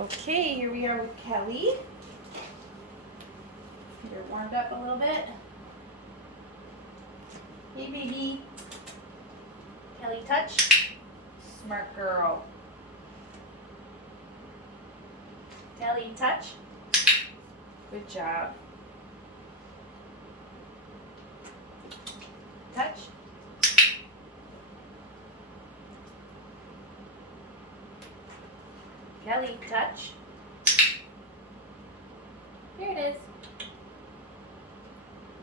Okay, here we are with Kelly. You're warmed up a little bit. Hey, baby. Kelly, touch. Smart girl. Kelly, touch. Good job. Touch. Kelly, touch. Here it is.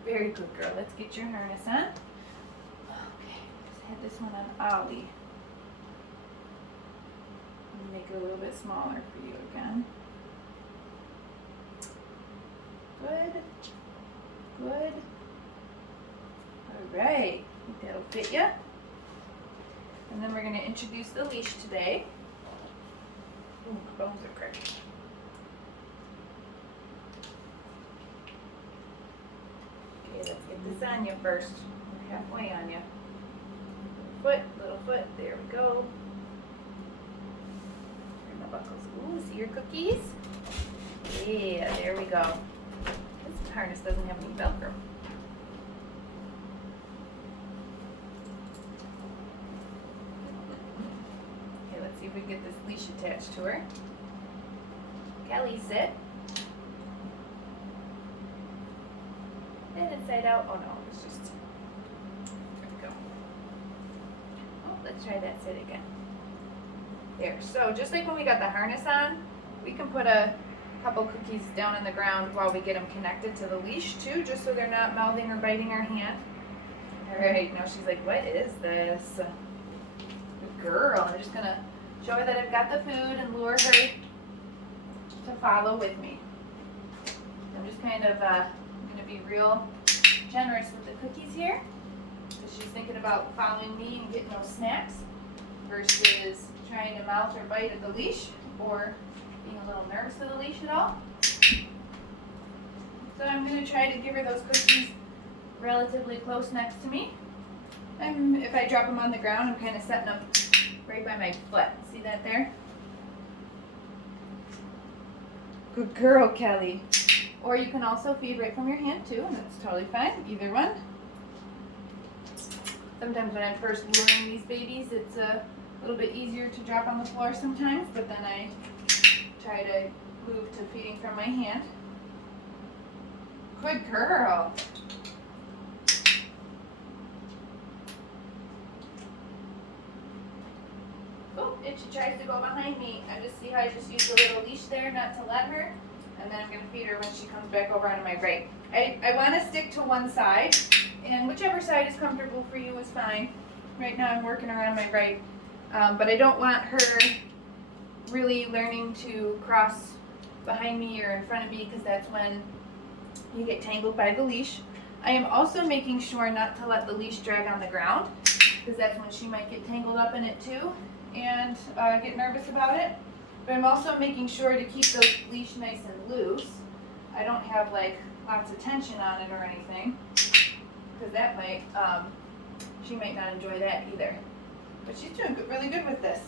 Very good, girl. Let's get your harness on. Okay, let's hit this one on Ollie. Make it a little bit smaller for you again. Good. Good. All right. I think that'll fit you. And then we're going to introduce the leash today. Ooh, bones are cracked. Okay, let's get this on you first. We're halfway on you. Little foot, there we go. And the buckles. Ooh, see your cookies? Yeah, there we go. This harness doesn't have any Velcro. Okay, let's see if we can get this leash attached to her. Kelly, sit. And inside out. Oh no, it's just. There we go. Oh, let's try that sit again. There. So just like when we got the harness on, we can put a couple cookies down on the ground while we get them connected to the leash too, just so they're not mouthing or biting our hand. All right. Now she's like, "What is this?" Good girl. I'm just gonna show her that I've got the food and lure her to follow with me. I'm just kind of going to be real generous with the cookies here, because she's thinking about following me and getting those snacks versus trying to mouth or bite at the leash or being a little nervous of the leash at all. So I'm going to try to give her those cookies relatively close next to me. And if I drop them on the ground, I'm kind of setting them right by my foot. See that there? Good girl, Kelly. Or you can also feed right from your hand too, and that's totally fine. Either one. Sometimes when I'm first luring these babies, it's a little bit easier to drop on the floor sometimes, but then I try to move to feeding from my hand. Good girl. Oh, if she tries to go behind me, I just see how I just use the little leash there not to let her, and then I'm going to feed her when she comes back over onto my right. I want to stick to one side, and whichever side is comfortable for you is fine. Right now I'm working her on my right, but I don't want her really learning to cross behind me or in front of me, because that's when you get tangled by the leash. I am also making sure not to let the leash drag on the ground, because that's when she might get tangled up in it too and get nervous about it. But I'm also making sure to keep the leash nice and loose. I don't have like lots of tension on it or anything, because that might, she might not enjoy that either. But she's doing really good with this.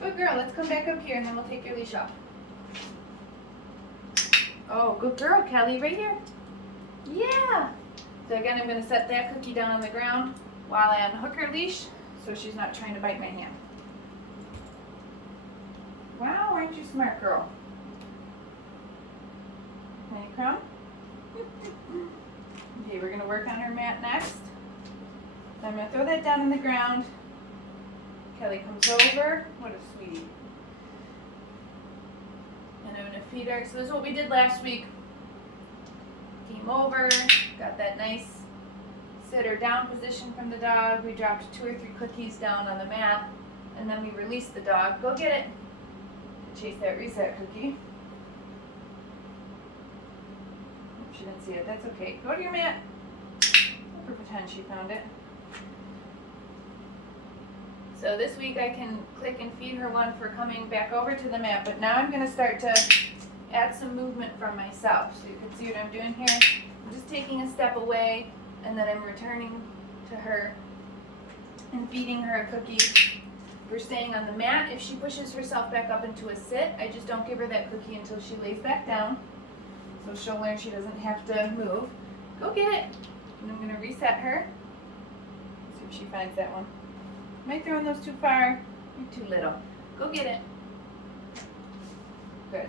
Good girl, let's come back up here and then we'll take your leash off. Oh, good girl, Kelly, right here. Yeah. So again, I'm going to set that cookie down on the ground while I unhook her leash so she's not trying to bite my hand. Wow, aren't you smart, girl? Any crumb? Okay, we're going to work on her mat next. I'm going to throw that down on the ground. Kelly comes over. What a sweetie. And I'm going to feed her. So this is what we did last week. Came over, got that nice sit her down position from the dog. We dropped 2 or 3 cookies down on the mat, and then we released the dog. Go get it. Chase that reset cookie. She didn't see it. That's okay. Go to your mat. We'll pretend she found it. So this week I can click and feed her one for coming back over to the mat, but now I'm going to start to add some movement from myself. So you can see what I'm doing here. I'm just taking a step away, and then I'm returning to her and feeding her a cookie for staying on the mat. If she pushes herself back up into a sit, I just don't give her that cookie until she lays back down. So she'll learn she doesn't have to move. Go get it. And I'm gonna reset her. See if she finds that one. Am I throwing those too far? You're too little. Go get it. Good.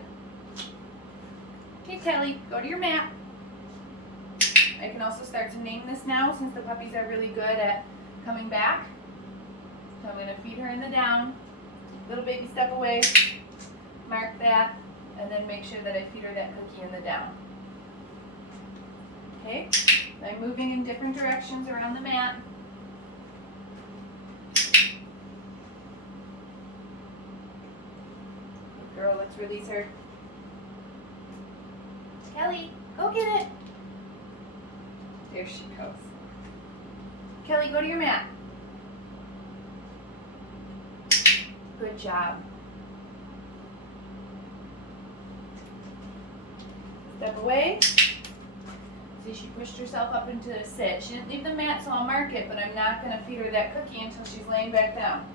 Okay, Kelly, go to your mat. I can also start to name this now since the puppies are really good at coming back. So I'm going to feed her in the down. Little baby step away. Mark that. And then make sure that I feed her that cookie in the down. Okay? I'm moving in different directions around the mat. Good girl, let's release her. Kelly, go get it. There she goes. Kelly, go to your mat. Good job. Step away. See, she pushed herself up into a sit. She didn't leave the mat, so I'll mark it, but I'm not going to feed her that cookie until she's laying back down.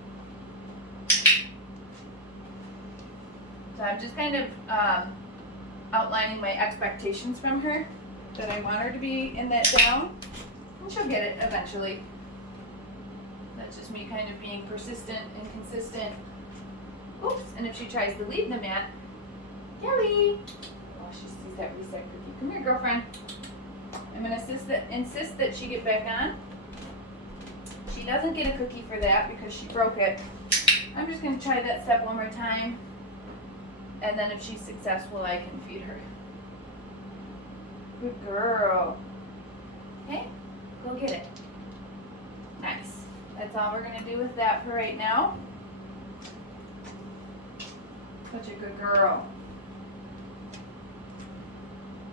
So I'm just kind of outlining my expectations from her, that I want her to be in that down, and she'll get it eventually. That's just me kind of being persistent and consistent. Oops, and if she tries to leave the mat, Kelly! Oh, she sees that reset cookie. Come here, girlfriend. I'm going to insist that she get back on. She doesn't get a cookie for that because she broke it. I'm just going to try that step one more time, and then if she's successful, I can feed her. Good girl. Okay, go get it. Nice. That's all we're going to do with that for right now. Such a good girl.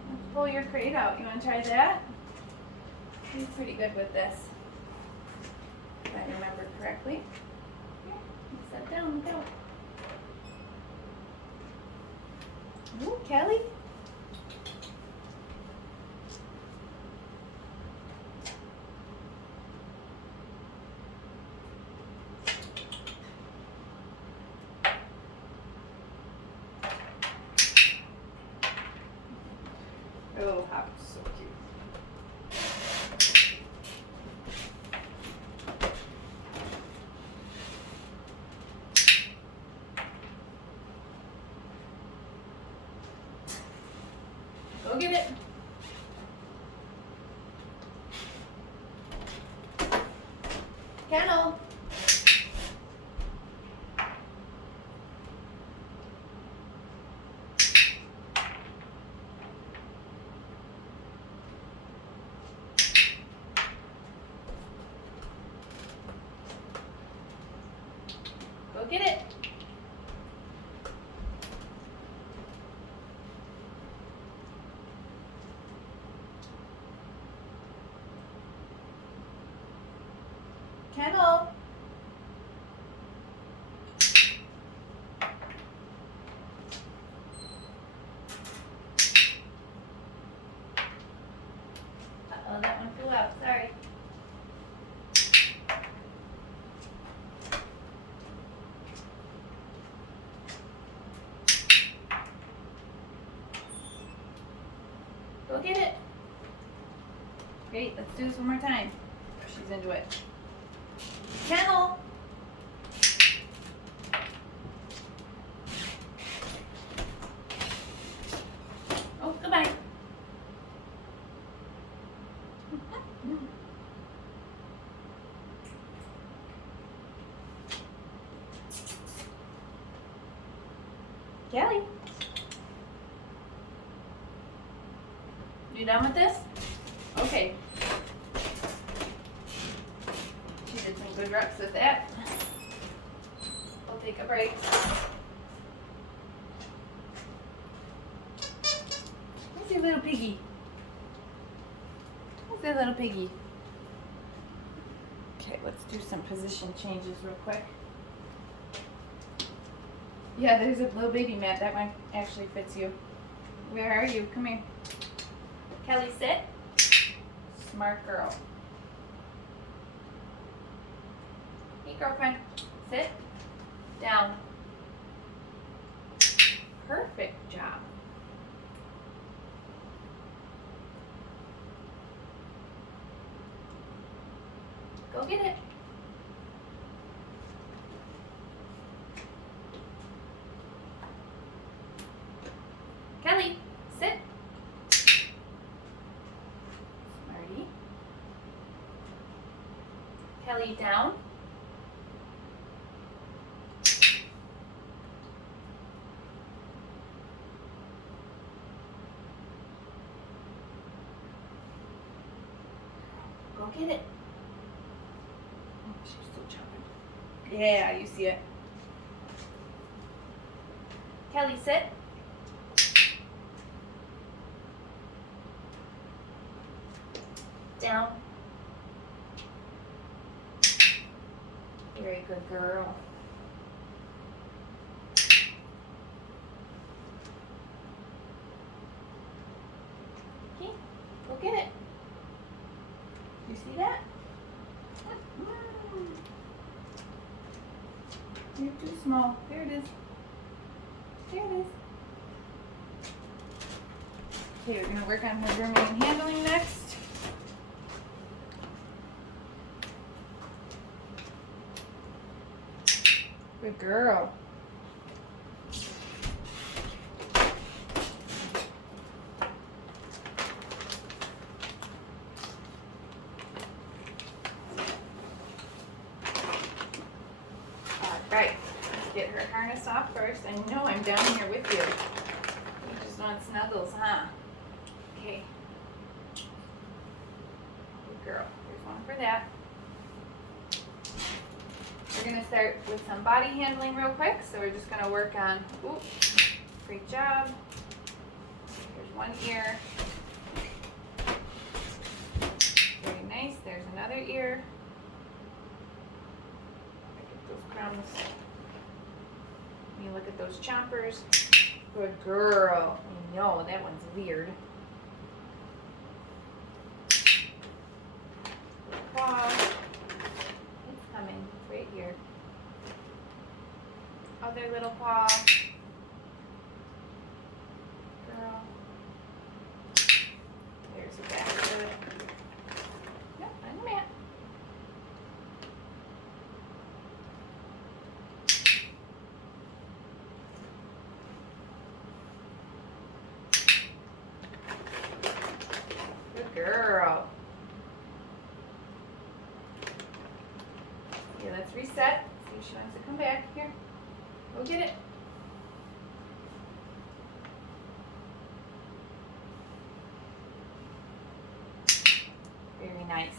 Let's pull your crate out. You want to try that? She's pretty good with this, if I remember correctly. Here, set down, go. Ooh, Kelly. Oh, how so cute. Go get it. Kennel. Go get it. Kennel. Uh-oh, that one flew out. Sorry. Go get it. Great, let's do this one more time. She's into it. Kennel. Oh, goodbye. Kelly. You done with this? Okay. She did some good reps with that. I'll take a break. Where's your little piggy? Where's that little piggy? Okay, let's do some position changes real quick. Yeah, there's a little baby mat. That one actually fits you. Where are you? Come here. Kelly, sit. Smart girl. Hey, girlfriend. Sit. Down. Perfect job. Go get it. Kelly, sit. Smarty. Kelly, down. Go get it. Oh, she's still chopping. Yeah, you see it. Kelly, sit. Down. Very good girl. Okay, go get it. You see that? You're too small. There it is. There it is. Okay, we're going to work on her grooming and handling next. Good girl. Alright, let's get her harness off first. I know I'm down here with you. You just want snuggles, huh? Okay. Good girl. There's one for that. We're going to start with some body handling real quick. So we're just going to work on, ooh, great job. There's one ear. Very nice. There's another ear. Look at those crumbs. You look at those chompers. Good girl. I know, that one's weird. Paw. It's coming. Right here. Other little paw. Girl. There's the back of it. Yep, on the mat. Good girl. Okay, let's reset. See if she wants to come back. Here. Go get it. Very nice.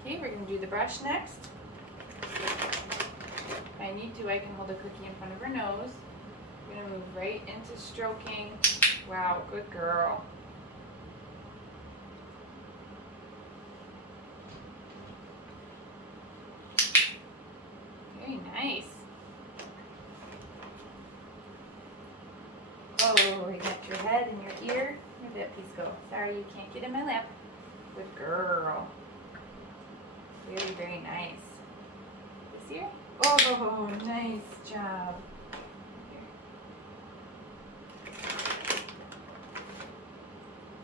Okay, we're going to do the brush next. If I need to, I can hold a cookie in front of her nose. I'm going to move right into stroking. Wow, good girl. Very nice. Oh, you got your head and your ear. Where'd that piece go? Sorry, you can't get in my lap. Good girl. Very, very nice. This ear? Oh, nice job. Here.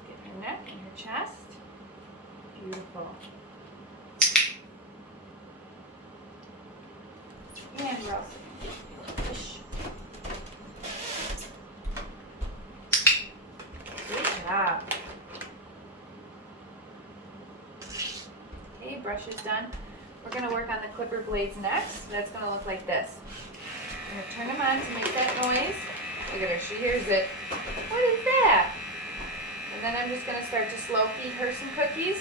Get her neck and her chest. Beautiful. And we're also going to do a little push. Good job. Okay, brush is done. We're going to work on the clipper blades next. That's going to look like this. I'm going to turn them on to make that noise. Look at her, she hears it. What is that? And then I'm just going to start to slow feed her some cookies.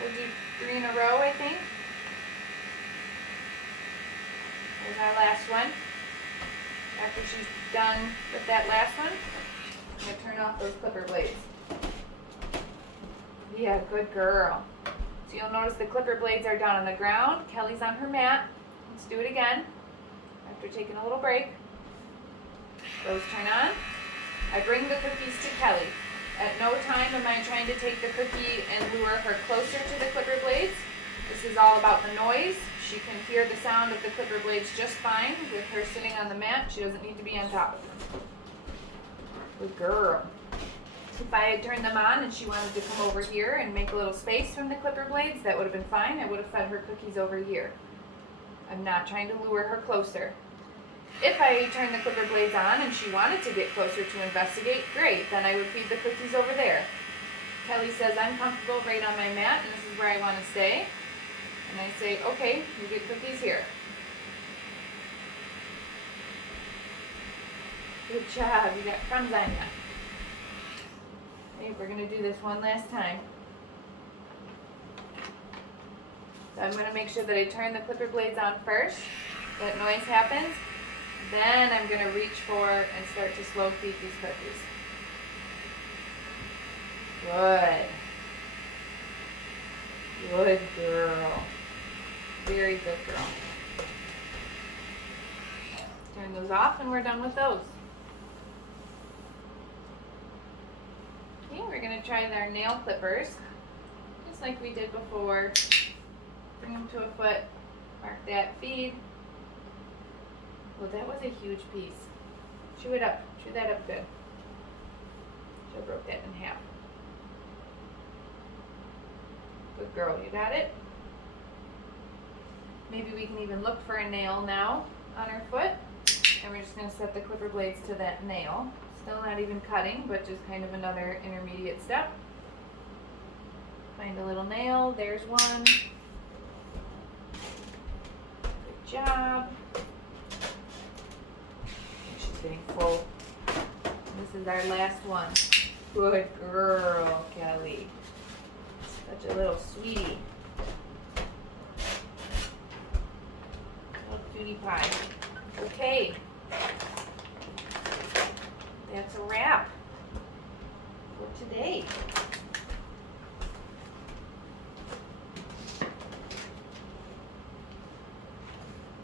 We'll do 3 in a row, I think. There's our last one. After she's done with that last one, I'm going to turn off those clipper blades. Yeah, good girl. So you'll notice the clipper blades are down on the ground. Kelly's on her mat. Let's do it again. After taking a little break. Those turn on. I bring the cookies to Kelly. At no time am I trying to take the cookie and lure her closer to the clipper blades. This is all about the noise. She can hear the sound of the clipper blades just fine with her sitting on the mat. She doesn't need to be on top of them. Good girl. If I had turned them on and she wanted to come over here and make a little space from the clipper blades, that would have been fine. I would have fed her cookies over here. I'm not trying to lure her closer. If I turned the clipper blades on and she wanted to get closer to investigate, great, then I would feed the cookies over there. Kelly says, I'm comfortable right on my mat and this is where I want to stay. And I say, okay, you get cookies here. Good job, you got crumbs on you. Okay, we're going to do this one last time. So I'm going to make sure that I turn the clipper blades on first. That noise happens. Then I'm going to reach for and start to slow feed these cookies. Good. Good girl. Very good girl. Turn those off and we're done with those. Okay, we're going to try our nail clippers. Just like we did before. Bring them to a foot. Mark that, feed. Well, that was a huge piece. Chew it up. Chew that up good. Should have broke that in half. Good girl, you got it? Maybe we can even look for a nail now on her foot. And we're just going to set the clipper blades to that nail. Still not even cutting, but just kind of another intermediate step. Find a little nail. There's one. Good job. She's getting full. This is our last one. Good girl, Kelly. Such a little sweetie. Little cutie pie. Okay. That's a wrap for today.